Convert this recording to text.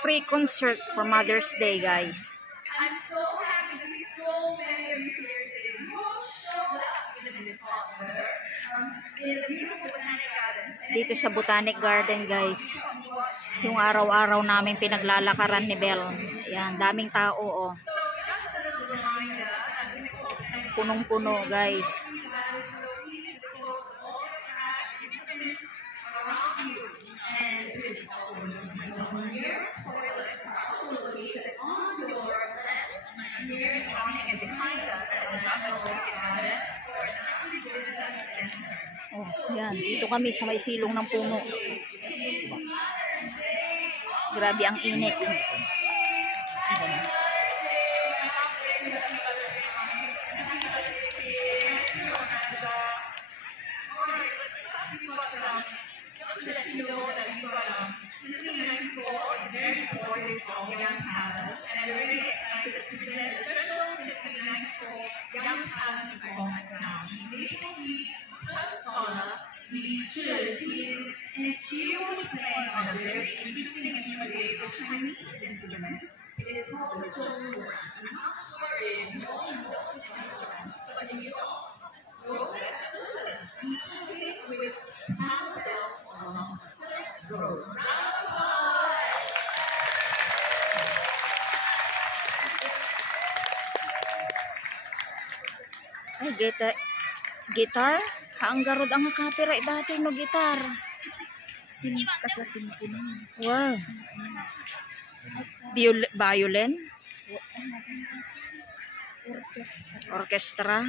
Free concert for Mother's Day, guys. I'm so happy to see so many of you here today. You all showed up in the hot weather in the beautiful Botanic Garden. Dito sa Botanic Garden, guys. Yung araw-araw namin pinaglalakaran ni Belle. Ayan, daming tao, oh. Punong-puno, guys. Oh, yan. Dito kami sa may silong ng puno. Grabe ang init. And she will be playing on a very interesting instrument of Chinese instruments. It is called the zhonglu. I'm not sure if you all know these instruments, but if you don't, go ahead and listen. Each sing with hand bells along the silk road. Round of applause! Ay, gitar? Ang garod ang copyright dati no gitar. Wow. Violin? Orkestra.